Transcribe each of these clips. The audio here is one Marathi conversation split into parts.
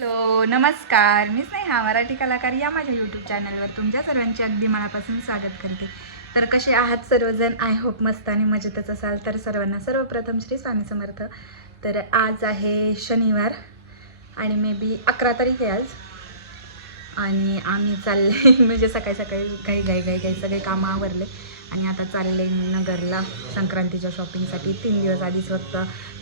हॅलो नमस्कार. मी स्नेहा मराठी कलाकार या माझ्या यूट्यूब चॅनलवर तुमच्या सर्वांचे अगदी मनापासून स्वागत करते. तर कसे आहात सर्वजण? आय होप मस्त आणि मजेतच असाल तर सर्वांना सर्वप्रथम श्री स्वामी समर्थ. तर आज आहे शनिवार आणि मे बी अकरा तारीख आहे आज. आणि आम्ही चालले म्हणजे सकाळी सकाळी काही गाई गाई काही सगळे कामं आवरले. आणि आता चालले नगरला. संक्रांतीच्या शॉपिंगसाठी तीन दिवस आधीच फक्त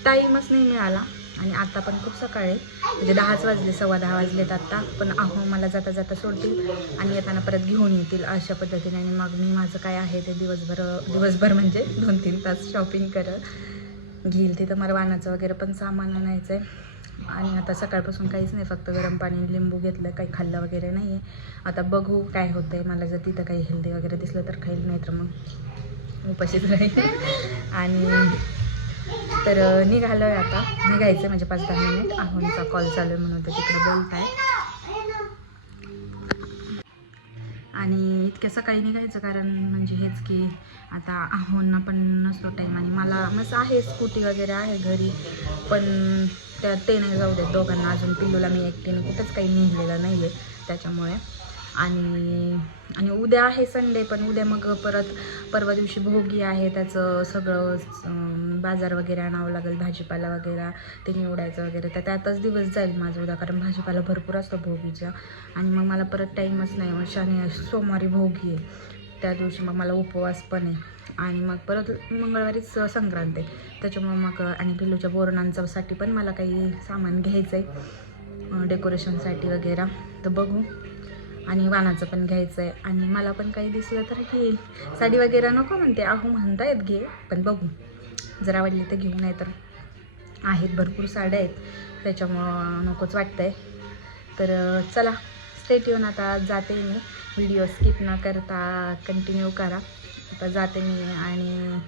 टाईमच नाही मिळाला. आणि आत्ता पण खूप सकाळी आहे. म्हणजे दहाच वाजले सव्वा दहा वाजलेत आत्ता पण अहो मला जाता जाता सोडतील आणि येताना परत घेऊन येतील अशा पद्धतीने. आणि मग मी माझं काय आहे ते दिवसभर दिवसभर म्हणजे दोन तीन तास शॉपिंग करत घेईल. तिथं मला वाणाचं वगैरे पण सामान आणायचं आहे आणि आता सकाळपासून काहीच नाही. फक्त गरम पाणी लिंबू घेतलं काही खाल्लं वगैरे नाही आहे आता बघू काय होतं आहे मला जर तिथं काही हेल्दी वगैरे दिसलं तर खाईल नाही तर मग उपाशीच राहील. आणि तर निघालो आहे आता. निघायचं म्हणजे पाच दहा मिनिट. आहोंचा कॉल चालू आहे म्हणून तिकडे बोलत आहे आणि इतक्या सकाळी निघायचं कारण म्हणजे हेच की आता आहोंना पण नसतो टाईम आणि मला मस्त आहे स्कूटी वगैरे आहे घरी पण त्या ते नाही जाऊ देत दोघांना. अजून पिलूला मी एकटीने कुठंच काही नेलेलं नाही आहे त्याच्यामुळे. आणि आणि उद्या आहे संडे पण उद्या मग परत परवा दिवशी भोगी आहे. त्याचं सगळं बाजार वगैरे आणावं लागेल भाजीपाला वगैरे ते निवडायचं वगैरे. तर त्यातच दिवस जाईल माझं उद्या कारण भाजीपाला भरपूर असतो भोगीचा. आणि मग मला परत टाईमच नाही. मग शनि सोमवारी भोगी आहे. त्या दिवशी मग मला उपवास पण आहे. आणि मग परत मंगळवारीच संक्रांत आहे. त्याच्यामुळे मग आणि पिल्लूच्या बोरणांच्यासाठी पण मला काही सामान घ्यायचं आहे डेकोरेशनसाठी वगैरे. तर बघू. आणि वानाचं पण घ्यायचं आहे आणि मला पण काही दिसलं तर घे. साडी वगैरे नको म्हणते. अहो म्हणतायत घे. पण बघू. जर आवडली तर घेऊ नाही तर आहेत भरपूर साड्या आहेत. त्याच्यामुळं नकोच वाटतं आहे तर चला स्टेट येऊन आता जाते मी. व्हिडिओ स्किप न करता कंटिन्यू करा. आता जाते मी आणि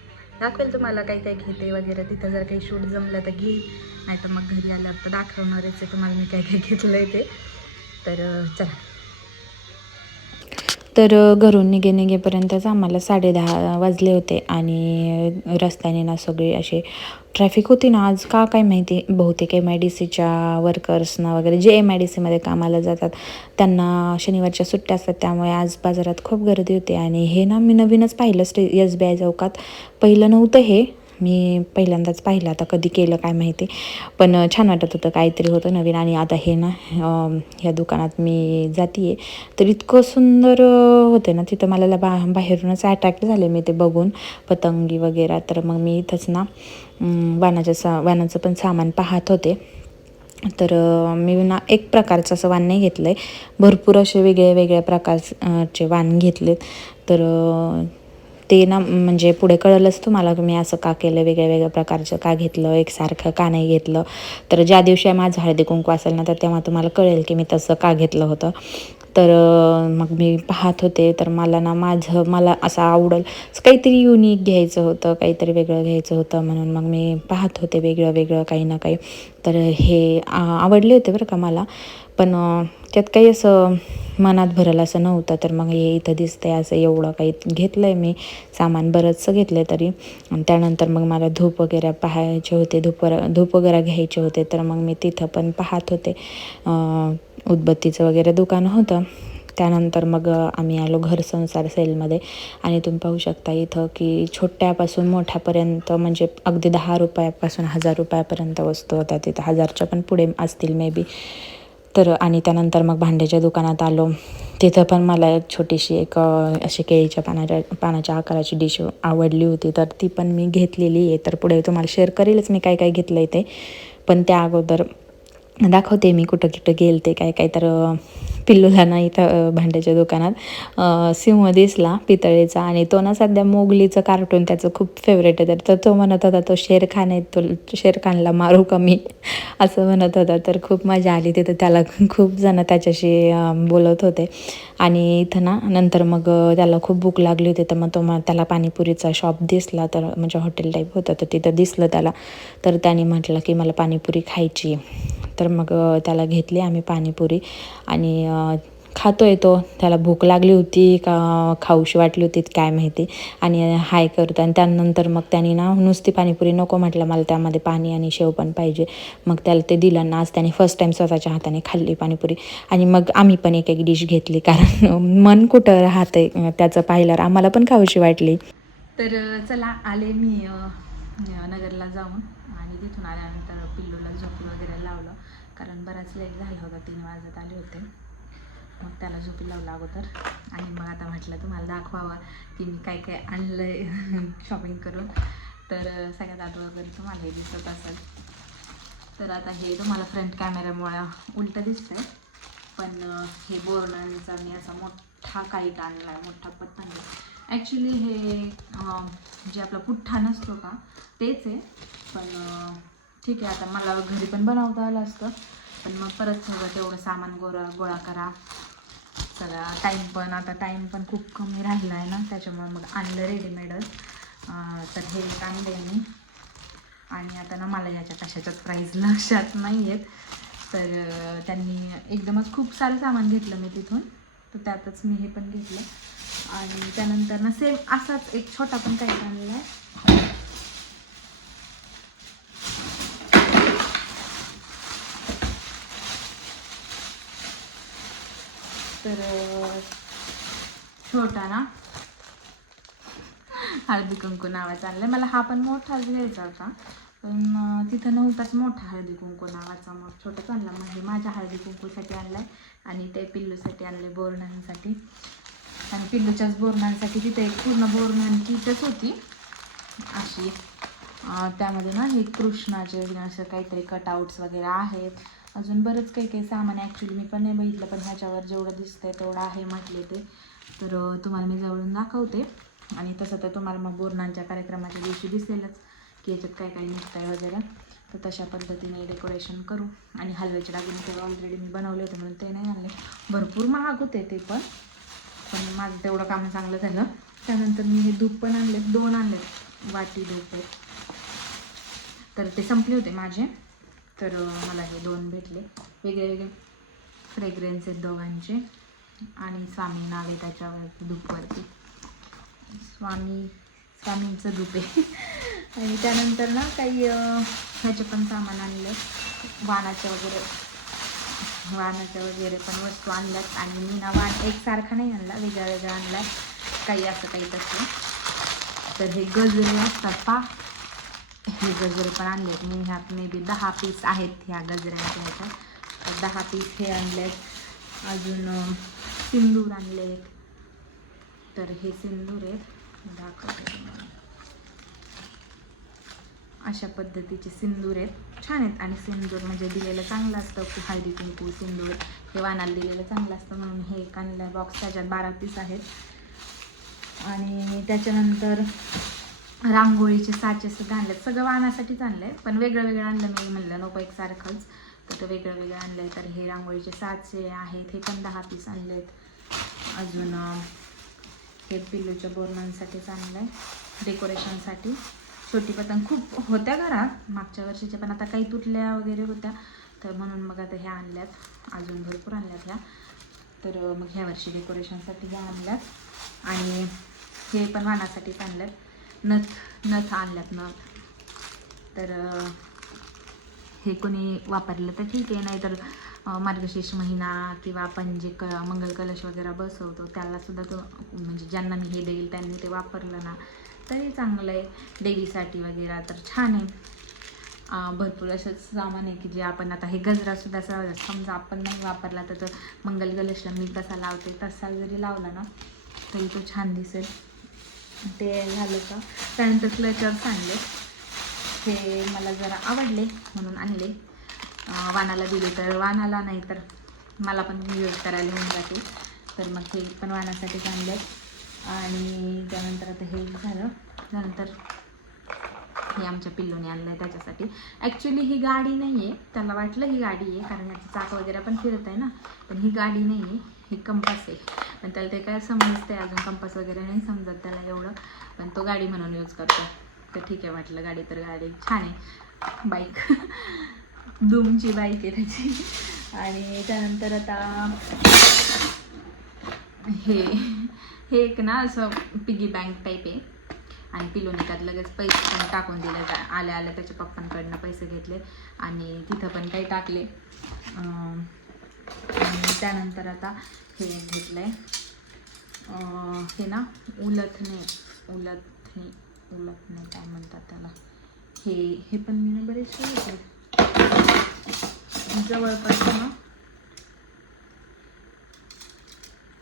दाखवेल तुम्हाला काही काही घेते वगैरे. तिथं जर काही शूट जमलं तर घेईल नाही तर मग घरी आल्यावर तर दाखवणारच आहे तुम्हाला मी काय काय घेतलं आहे ते. तर चला. तर घरून निघे निघेपर्यंतच आम्हाला साडेदहा वाजले होते आणि रस्त्याने ना सगळे असे ट्रॅफिक होती ना आज का काय माहिती बहुतेक एम आय डी सीच्या वर्कर्सना वगैरे जे एम आय डी सीमध्ये कामाला जातात त्यांना शनिवारच्या सुट्ट्या असतात त्यामुळे आज बाजारात खूप गर्दी होती. आणि हे ना मी नवीनच पाहिलं स्टे एस बी आय चौकात. पहिलं नव्हतं हे मी पहिल्यांदाच पाहिलं आता कधी केलं काय माहिती. पण छान वाटत होतं काहीतरी होतं नवीन. आणि आता हे ना ह्या दुकानात मी जाते आहे तर इतकं सुंदर होते ना तिथं मला बा बाहेरूनच अट्रॅक्ट झाले मी ते बघून. पतंगी वगैरे तर मग मी इथंच ना वानाच्या सा वाणाचं पण सामान पाहत होते. तर मी ना एक प्रकारचं असं वाण नाही घेतलं आहे भरपूर असे वेगळे वेगळ्या प्रकारचे वाण घेतलेत. तर ते ना म्हणजे पुढे कळलंच तुम्हाला की मी असं का केलं वेगळ्या वेगळ्या प्रकारचं का घेतलं एकसारखं का नाही घेतलं. तर ज्या दिवशी माझं हळदी कुंकू असेल ना तर तेव्हा तुम्हाला कळेल की मी तसं का घेतलं होतं. तर मग मी पाहत होते. तर मला ना माझं मला असं आवडल. काहीतरी युनिक घ्यायचं होतं काहीतरी वेगळं घ्यायचं होतं म्हणून मग मी पाहत होते वेगळं वेगळं काही ना काही. तर हे आवडले होते बरं का मला. पण त्यात काही असं मनात भरल असं नव्हतं. तर मग हे इथं दिसतंय असं एवढं काही घेतलं आहे मी. सामान बरंचसं घेतलं तरी. त्यानंतर मग मला धूप वगैरे पाहायचे होते. धूप धूप वगैरे घ्यायचे होते. तर मग मी तिथं पण पाहत होते. उदबत्तीचं वगैरे दुकान होतं. त्यानंतर मग आम्ही आलो घर संसार सेलमध्ये. आणि तुम्ही पाहू शकता इथं की छोट्यापासून मोठ्यापर्यंत म्हणजे अगदी दहा रुपयापासून हजार रुपयापर्यंत वस्तू होत्या तिथं. हजारच्या पण पुढे असतील मे बी तर आणि त्यानंतर मग भांड्याच्या दुकानात आलो. तिथं पण मला एक छोटीशी एक अशी केळीच्या पानाच्या पानाच्या आकाराची डिश आवडली होती. तर ती पण मी घेतलेली आहे. तर पुढे तुम्हाला शेअर करेलच मी काय काय घेतलं आहे ते. पण त्या अगोदर दाखवते मी कुठं कुठं गेल ते काय काय तर पिल्लूला ना इथं भांड्याच्या दुकानात. सिंह दिसला पितळेचा आणि तो ना सध्या मोगलीचं कार्टून त्याचं खूप फेवरेट आहे. तर तो- तो म्हणत होता तो शेरखान आहे तो शेरखानला मारू कमी असं म्हणत होता. तर खूप मजा आली तिथं. त्याला खूप जण त्याच्याशी बोलत होते. आणि इथं ना नंतर मग त्याला खूप भूक लागली होती. तर मग तो मग त्याला पाणीपुरीचा शॉप दिसला. तर म्हणजे हॉटेल टाईप होतं. तर तिथं दिसलं त्याला. तर त्याने म्हटलं की मला पाणीपुरी खायची तर मग त्याला घेतली आम्ही पाणीपुरी आणि खातो खातोय तो. त्याला भूक लागली होती का खाऊशी वाटली होती काय माहिती. आणि हाय करतो आणि त्यानंतर मग त्याने ना नुसती पाणीपुरी नको म्हटलं मला त्यामध्ये पाणी आणि शेव पण पाहिजे. मग त्याला ते दिलं ना आज त्याने फर्स्ट टाईम स्वतःच्या हाताने खाल्ली पाणीपुरी. आणि मग आम्ही पण एक एक डिश घेतली कारण मन कुठं राहतंय त्याचं पाहिल्यावर. आम्हाला पण खाऊशी वाटली. तर चला आले मी नगरला जाऊन. तिथून आल्यानंतर पिल्लूला झोपी वगैरे लावलं. कारण बराच लेट झाला होता तीन वाजत आले होते. मग त्याला झोपी लावलं अगोदर. आणि मग आता म्हटलं तुम्हाला दाखवावं की मी काय काय आणलं आहे शॉपिंग करून. तर सगळ्या सगळ्यात वगैरे तुम्हाला हे दिसत असेल. तर आता हे तुम्हाला फ्रंट कॅमेऱ्यामुळं उलटं दिसतं आहे पण हे बोरणांचा मी असा मोठा काईट आणला आहे मोठा पतंग ॲक्च्युली हे जे आपला पुठ्ठा नसतो का तेच आहे. पण ठीक आहे आता मला घरी पण बनवता आलं असतं. पण मग परत सगळं तेवढं सामान गोळा गोळा करा. सगळा टाईम पण आता टाईम पण खूप कमी राहिला आहे ना त्याच्यामुळे मग आणलं रेडीमेडच तर हे एक आणलं आहे मी. आणि आता ना मला याच्या कशाच्याच प्राईज लक्षात नाही आहेत तर त्यांनी एकदमच खूप सारं सामान घेतलं मी तिथून. तर त्यातच मी हे पण घेतलं. आणि त्यानंतर ना सेम असाच एक छोटा पण काही आणला आहे. तर छोटा ना. हळदी कुंकू नावाचा आणलाय. मला हा पण मोठाच घ्यायचा होता. पण तिथं नव्हताच मोठा हळदी कुंकू नावाचा मग छोटाच आणला मग हे माझ्या हळदी कुंकूसाठी आणलाय. आणि ते पिल्लूसाठी आणले बोरणांसाठी. आणि पिल्लूच्याच बोरणांसाठी तिथे एक पूर्ण बोरणां किटच होती. अशी. त्यामध्ये ना हे कृष्णाचे असं काहीतरी कटआउट्स वगैरे आहेत. अजून बरंच काही काही सामान ॲक्च्युली मी पण नाही बघितलं पण ह्याच्यावर जेवढं दिसतंय तेवढं आहे म्हटले ते. तर तुम्हाला मी जवळून दाखवते. आणि तसं तर तुम्हाला मग बोरणांच्या कार्यक्रमाच्या दिवशी दिसेलच की याच्यात काय काय निघतंय वगैरे. तर तशा पद्धतीने डेकोरेशन करू. आणि हलव्याचे लागून ते ऑलरेडी मी बनवले होते म्हणून ते नाही आणले. भरपूर महाग होते ते पण. पण माझं तेवढं काम चांगलं झालं. त्यानंतर मी हे धूप पण आणले. दोन आणले वाटी धूप. आहेत तर ते संपले होते माझे. तर मला हे दोन भेटले. वेगळे वेगळे फ्रेग्रन्स आहेत दोघांचे. आणि स्वामी नाव आहे त्याच्यावरती धूपवरती. स्वामी स्वामींचं धूप आहे. आणि त्यानंतर ना काही ह्याचे पण सामान आणलं. वाणाच्या वगैरे. वाणाच्या वगैरे पण वस्तू आणल्यात. आणि मी ना वाण एकसारखा नाही आणला वेगळा वेगळा आणला. काही असं काही तसं. तर हे गजरे असतात पा हे गजरे पण आणलेत मी ह्यात मे बी दहा पीस आहेत ह्या गजऱ्यांच्या ह्याच्यात. तर दहा पीस हे आणलेत अजून सिंदूर आणलेत तर हे सिंदूर आहेत. दाखवते अशा पद्धतीचे सिंदूर आहेत. छान आहेत. आणि सिंदूर म्हणजे दिलेलं चांगलं असतं. खूप हळदी कुंकू सिंदूर. हे वानाला दिलेलं चांगलं असतं. म्हणून हे एक आणलं. बॉक्स त्याच्यात बारा पीस आहेत. आणि त्याच्यानंतर रांगोळीचे साचे सुद्धा आणलेत सगळं वाहनासाठीच आणलं आहे पण वेगळं वेगळं आणलं मी म्हणलं नको एकसारखंच तर ते वेगळं वेगळं आणलं आहे तर हे रांगोळीचे साचे आहेत हे पण दहा पीस आणलेत. अजून हे पिल्लूच्या बोरणांसाठीच आणलं आहे डेकोरेशनसाठी. छोटी पतंग खूप होत्या घरात. मागच्या वर्षीच्या पण आता काही तुटल्या वगैरे होत्या. तर म्हणून मग आता ह्या आणल्यात. अजून भरपूर आणल्यात ह्या. तर मग ह्या वर्षी डेकोरेशनसाठी ह्या आणल्यात. आणि हे पण वाणासाठीच आणल्यात. नथ नथ आणल्यातनं तर हे कोणी वापरलं तर ठीक आहे नाहीतर तर मार्गशीर्ष महिना किंवा आपण जे क मंगल कलश वगैरे बसवतो त्यालासुद्धा तो म्हणजे ज्यांना मी हे देईल त्यांनी ते वापरलं ना तरी चांगलं आहे. देवीसाठी वगैरे तर छान आहे. भरपूर असं सामान आहे की जे आपण आता हे गजरासुद्धा असं समजा आपण नाही वापरला तर मंगल कलशला मी कसा लावते तसा जरी लावला ना तरी तो छान दिसेल. ते झालं का? त्यानंतर क्लचर्स आणले हे मला जरा आवडले म्हणून आणले. वानाला दिले तर वानाला नाही तर मला पण यूज करायला होऊन जाते. तर मग ते पण वानासाठीच आणले आणि त्यानंतर आता हे झालं. त्यानंतर हे आमच्या पिल्लूने आणलं आहे त्याच्यासाठी. ॲक्च्युली ही गाडी नाही आहे त्याला वाटलं ही गाडी आहे कारण याचं चाक वगैरे पण फिरत आहे ना. पण ही गाडी नाही आहे हे कंपास आहे. पण त्याला ते काय समजते अजून कंपास वगैरे नाही समजत त्याला एवढं. पण तो गाडी म्हणून यूज करतो. तर ठीक आहे वाटलं गाडी तर गाडी छान आहे. बाईक. धूमची बाईक आहे त्याची. आणि त्यानंतर आता हे हे एक ना असं पिगी बँक टाईप आहे. आणि पिलोने त्यात लगेच पैसे पण टाकून दिले आल्या आल्या त्याच्या पप्पांकडनं पैसे घेतले. आणि तिथं पण काही टाकले. आणि त्यानंतर आता हे घेतलं आहे हे ना उलथणे उलथणे उलथणे काय म्हणतात त्याला? हे हे पण मी बरेचसे घेतले जवळपास ना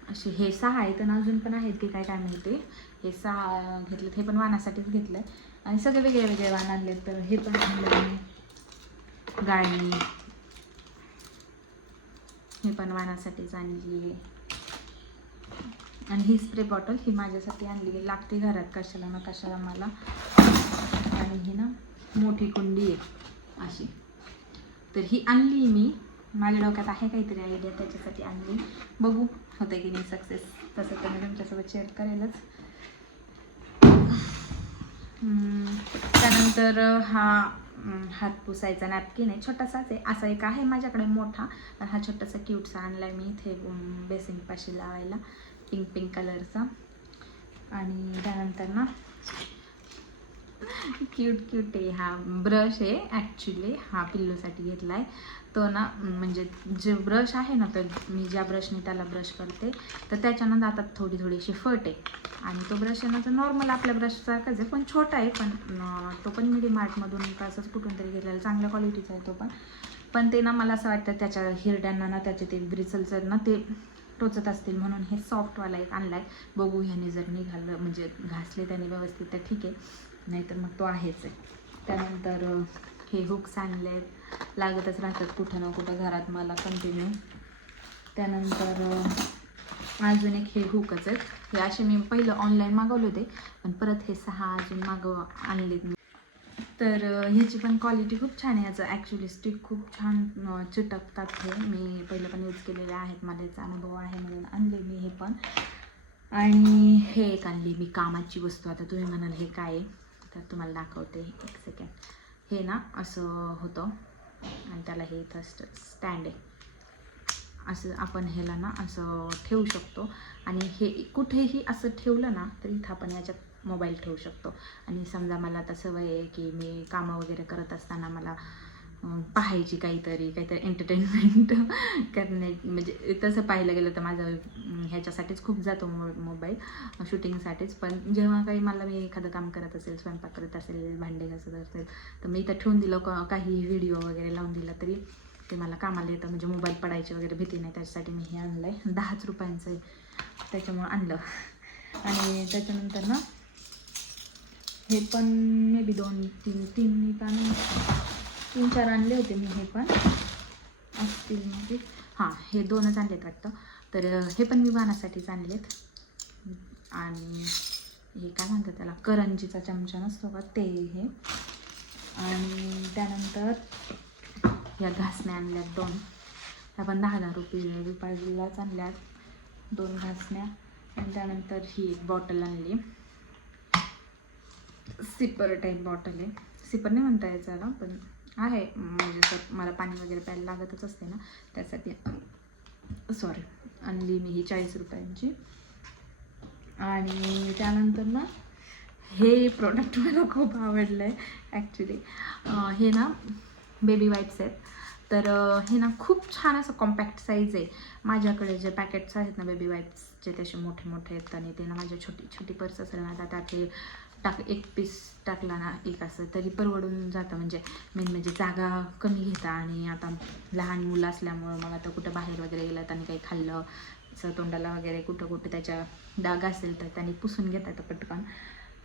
असे हे सहा आहेत आणि अजून पण आहेत की काय काय माहिती. हे सहा घेतलेत हे पण वाणासाठीच आहे आणि सगळे वेगळे वेगळे वाण आणलेत तर हे पण आणलं गाळणी मी पण आणली आहे. आणि ही स्प्रे बॉटल ही माझ्यासाठी आणली लागते घरात कशाला ना कशाला मला. आणि ही ना मोठी कुंडी आहे अशी. तर ही आणली मी. माझ्या डोक्यात आहे काहीतरी आयडिया त्याच्यासाठी आणली. बघू होते की नाही सक्सेस तसं तर मी तुमच्यासोबत शेअर करेलच. त्यानंतर हा हात पुसायचा नॅपकिन आहे छोटासाच आहे. असा एक आहे माझ्याकडे मोठा. पण हा छोटासा क्यूटचा आणला मी इथे बेसिंग पाशी लावायला पिंक पिंक कलरचा आणि त्यानंतर ना क्यूट क्यूट आहे हा. ब्रश आहे ॲक्च्युली हा पिल्लूसाठी घेतला आहे तो ना म्हणजे जे ब्रश आहे ना तर मी ज्या ब्रशने त्याला ब्रश करते तर त्याच्यानं दातात थोडी थोडीशी फट आहे. आणि तो ब्रश आहे ना तर नॉर्मल आपल्या ब्रशसारखाच आहे पण छोटा आहे पण तो पण मी डीमार्टमधून असंच कुठून तरी घेतलेला चांगल्या क्वालिटीचा आहे तो पण. पण ते ना मला असं वाटतं त्याच्या हिरड्यांना ना त्याचे ते ब्रिसलचं ना ते टोचत असतील म्हणून हे सॉफ्टवाला एक आणला आहे बघू ह्याने जर निघालं म्हणजे घासले त्याने व्यवस्थित तर ठीक आहे. नाहीतर मग तो आहेच आहे. त्यानंतर हे हुक्स आणले आहेत लागतच राहतात कुठं ना कुठं घरात मला कंटिन्यू त्यानंतर अजून एक हे हुकच आहेत. हे असे मी पहिलं ऑनलाईन मागवले होते पण परत हे सहा अजून मागव आणलेत मी. तर ह्याची पण क्वालिटी खूप छान आहे. याचं ॲक्च्युली स्टिक खूप छान चिटकतात हे. मी पहिलं पण यूज केलेले आहेत. मला याचा अनुभव आहे म्हणून आणले मी हे पण. आणि हे एक आणली मी कामाची वस्तू. आता तुम्ही म्हणाल हे काय आहे? तर तुम्हाला दाखवते एक सेकंड हे ना असं होतं. आणि त्याला हे इथं स्टँड आहे. असं आपण ह्याला ना असं ठेवू शकतो. आणि हे कुठेही असं ठेवलं ना तर इथं आपण याच्यात मोबाईल ठेवू शकतो. आणि समजा मला आता सवय आहे की मी कामं वगैरे करत असताना मला पाहायची काहीतरी काहीतरी एंटरटेनमेंट करण्या म्हणजे तसं पाहायला गेलं तर माझं ह्याच्यासाठीच खूप जातो मो मोबाईल शूटिंगसाठीच पण जेव्हा काही मला मी एखादं काम करत असेल स्वयंपाक करत असेल भांडे घासत असेल तर मी इथं ठेवून दिलं का- काही व्हिडिओ वगैरे लावून दिला तरी ते मला कामाला येतं. म्हणजे मोबाईल पडायची वगैरे भीती नाही त्याच्यासाठी मी हे आणलं आहे दहाच रुपयांचं आहे. त्याच्यामुळं आणलं. आणि त्याच्यानंतर ना हे पण मे बी दोन तीन तीन का तीन चार आणले होते मी हे पण. असतील म्हणजे. हां हे दोनच आणलेत वाटतं. तर हे पण मी बाणासाठीच आणलेत. आणि हे काय म्हणतात त्याला? करंजीचा चमचा नसतो का? ते हे. आणि त्यानंतर या घासण्या आणल्यात दोन. ह्या पण दहा दहा रुपये रुपयालाच आणल्यात दोन घासण्या. आणि त्यानंतर ही एक बॉटल आणली. सिपर टाईप बॉटल आहे. सिपर नाही म्हणता यायचं पण आहे. म्हणजे तर मला पाणी वगैरे प्यायला लागतच असते ना त्यासाठी सॉरी आणली मी ही चाळीस रुपयांची. आणि त्यानंतर ना हे प्रोडक्ट मला खूप आवडलं आहे ॲक्च्युली हे ना बेबी वाईप्स आहेत. तर हे ना खूप छान असं कॉम्पॅक्ट साईज आहे. माझ्याकडे जे पॅकेट्स आहेत ना बेबी वाईप्सचे तसे मोठे मोठे आहेत आणि ते ना माझ्या छोटी छोटी पर्स असेल ना त्याचे टाक एक पीस टाकला ना एक असं तरी परवडून जातं. म्हणजे मेन म्हणजे जागा कमी घेता आणि आता लहान मुलं असल्यामुळं मग आता कुठं बाहेर वगैरे गेलं आणि काही खाल्लं असं तोंडाला वगैरे कुठं कुठं त्याच्या डाग असेल तर त्यांनी पुसून घेतात पटकन.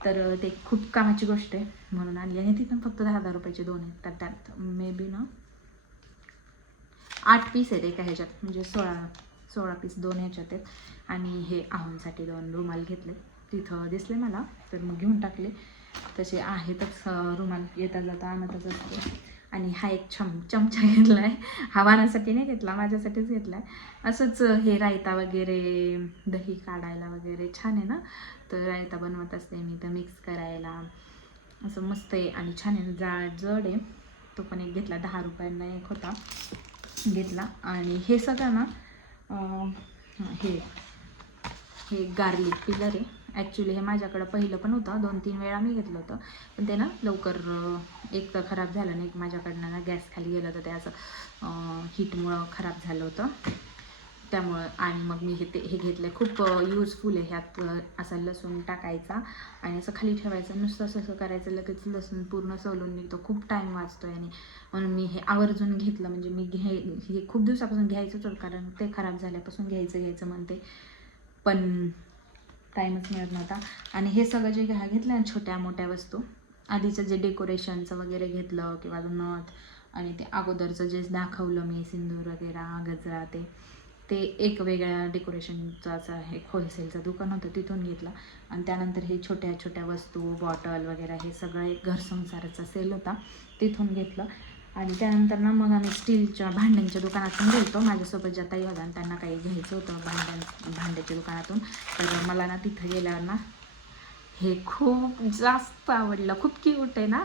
तर ते खूप कामाची गोष्ट आहे म्हणून आणली. आणि ती पण फक्त दहा हजार रुपयाचे दोन आहेत. तर त्यात मे बी ना आठ पीस आहेत एका ह्याच्यात. म्हणजे सोळा सोळा पीस दोन ह्याच्यात आहेत. आणि हे आहोंसाठी दोन रुमाल घेतले तिथं दिसले मला तर मग घेऊन टाकले. तसे आहेतच रुमाल येता जाता आणतच असते. आणि हा एक छम चमचा घेतला आहे हा वाणासाठी नाही घेतला माझ्यासाठीच घेतला आहे असंच हे रायता वगैरे दही काढायला वगैरे छान आहे ना? तर रायता बनवत असते मी तर मिक्स करायला. असं मस्त आहे आणि छान आहे. जाड जड आहे. तो पण एक घेतला दहा रुपयांना एक होता. घेतला. आणि हे सगळं ना हे हे गार्लिक पिलर आहे. ॲक्च्युली हे माझ्याकडं पहिलं पण होतं. दोन तीन वेळा मी घेतलं होतं. पण ते ना लवकर एक तर खराब झालं नाही एक माझ्याकडनं ना गॅस खाली गेलं होतं. ते असं हीटमुळं खराब झालं होतं. त्यामुळं आणि मग मी हे ते हे घेतलं खूप यूजफुल आहे ह्यात असा लसूण टाकायचा आणि असं खाली ठेवायचं. नुसतं असं असं करायचं. लगेच लसूण पूर्ण सोलून निघतो. खूप टाईम वाचतो आणि म्हणून मी हे आवर्जून घेतलं. म्हणजे मी घे हे खूप दिवसापासून घ्यायचंच होतं. कारण ते खराब झाल्यापासून घ्यायचं घ्यायचं म्हणते. पण टाईमच मिळत नव्हता. आणि हे सगळं जे घ्या घेतलं ना छोट्या मोठ्या वस्तू आधीचं जे डेकोरेशनचं वगैरे घेतलं किंवा नथ आणि ते अगोदरचं जे दाखवलं मी सिंदूर वगैरे गजरा ते ते एक वेगळ्या डेकोरेशनचं असं एक होलसेलचं दुकान होतं तिथून घेतलं. आणि त्यानंतर हे छोट्या छोट्या वस्तू बॉटल वगैरे हे सगळं एक घरसंसाराचा सेल होता तिथून घेतलं. आणि त्यानंतर ना मग आम्ही स्टीलच्या भांड्यांच्या दुकानातून गेलो माझ्यासोबत ज्या ताई होता आणि त्यांना काही घ्यायचं होतं भांड्यां भांड्याच्या दुकानातून. तर मला ना तिथं गेल्यावर ना हे खूप जास्त आवडलं. खूप क्यूट आहे ना.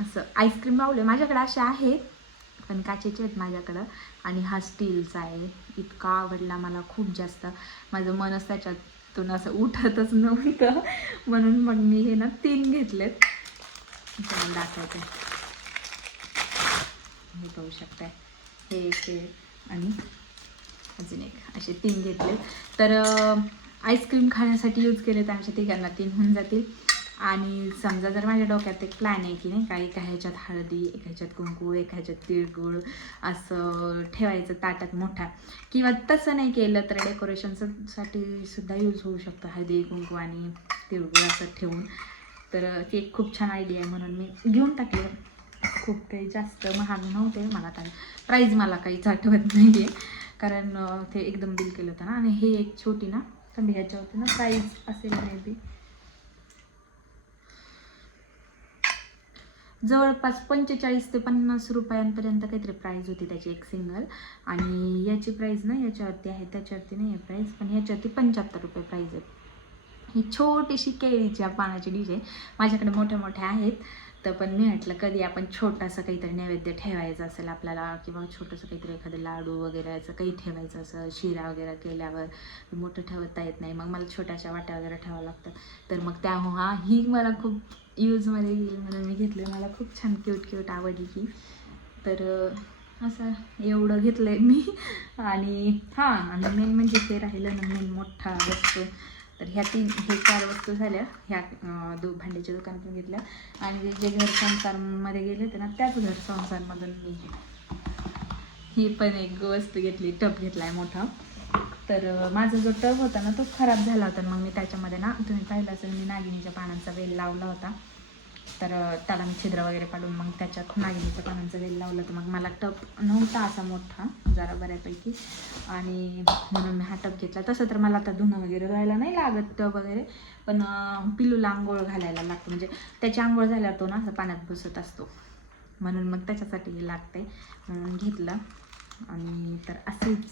असं आईस्क्रीम बावले माझ्याकडे असे आहेत पण काचेचे आहेत माझ्याकडं. आणि हा स्टीलचा आहे. इतका आवडला मला खूप जास्त. माझं मनच त्याच्यातून असं उठतच नव्हतं. म्हणून मग मी हे ना तीन घेतलेत. तुम्हाला दाखवते हे पाहू शकताय. हे एक आणि अजून एक असे तीन घेतले. तर आईस्क्रीम खाण्यासाठी यूज केले तर आमच्या तिघांना तीन होऊन जातील. आणि समजा जर माझ्या डोक्यात एक प्लॅन आहे की नाही का एका ह्याच्यात हळदी एका ह्याच्यात कुंकू एका ह्याच्यात तिळगुळ असं ठेवायचं ताटात मोठा. किंवा तसं नाही केलं तर डेकोरेशनसाठी सुद्धा यूज होऊ शकतं. हळदी कुंकू आणि तिळगुळ असं ठेवून. तर ती एक खूप छान आयडिया आहे म्हणून मी घेऊन टाकले. खूप काही जास्त महाग नव्हते. मला काय प्राईज मला काहीच आठवत नाही आहे कारण ते एकदम बिल केलं होतं ना. आणि हे एक छोटी ना कमी ह्याच्यावरती ना प्राईज असेल मे बी जवळपास पंचेचाळीस ते पन्नास रुपयांपर्यंत काहीतरी प्राईज होती त्याची एक सिंगल आणि याची प्राईज ना याच्यावरती आहे त्याच्यावरती नाही आहे प्राईज पण याच्यावरती पंच्याहत्तर रुपये प्राईज आहे. ही छोटीशी केळीच्या पानाची डिश आहे माझ्याकडे मोठ्या मोठ्या आहेत. तर पण मी म्हटलं कधी आपण छोटासा काहीतरी नैवेद्य ठेवायचं असेल आपल्याला किंवा छोटंसं काहीतरी एखादं लाडू वगैरे असं काही ठेवायचं असं शिरा वगैरे केल्यावर मोठं ठेवता येत नाही. मग मला छोट्याशा वाट्या वगैरे ठेवावं लागतं. तर मग त्या हा ही मला खूप यूजमध्ये येईल म्हणून मी घेतलं. मला खूप छान क्यूट क्यूट आवडली ही. तर असं एवढं घेतलं आहे मी. आणि हां आणि मेन म्हणजे ते राहिलं ना मेन मोठा वस्तू. तर ह्या तीन हे चार वस्तू झाल्या. ह्या दु भांड्याच्या दुकानातून घेतल्या. आणि जे घर संसारमध्ये गेले होते ना त्याच घर संसारमधून मी ही पण एक वस्तू घेतली टप घेतला आहे मोठा. तर माझा जो टब होता ना तो खराब झाला होता. मग मी त्याच्यामध्ये ना तुम्ही पाहिलं असेल मी नागिनीच्या पानांचा वेल लावला होता. तर त्याला मी छिद्र वगैरे पाडून मग त्याच्यात नागिनीच्या पानांचं वेल लावलं तर मग मला टप नव्हता असा मोठा जरा बऱ्यापैकी. आणि म्हणून मी हा टप घेतला. तसं तर मला आता धुणं वगैरे धुवायला नाही लागत टप वगैरे पण पिलूला आंघोळ घालायला लागतो. म्हणजे त्याची आंघोळ झाल्यावर तो ना असं पाण्यात बसत असतो. म्हणून मग त्याच्यासाठी हे लागते म्हणून घेतलं. आणि तर अशीच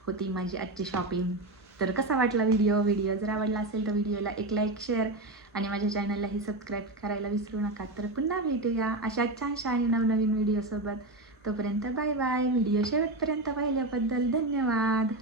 होती माझी आजची शॉपिंग तर कसा वाटला व्हिडिओ व्हिडिओ जर आवडला असेल तर व्हिडिओला एक लाईक शेअर आणि माझ्या चॅनललाही सबस्क्राईब करायला विसरू नका. तर पुन्हा भेटूया अशा छानशा आणि नवनवीन व्हिडिओसोबत तोपर्यंत बाय बाय. व्हिडिओ शेवटपर्यंत पाहिल्याबद्दल धन्यवाद.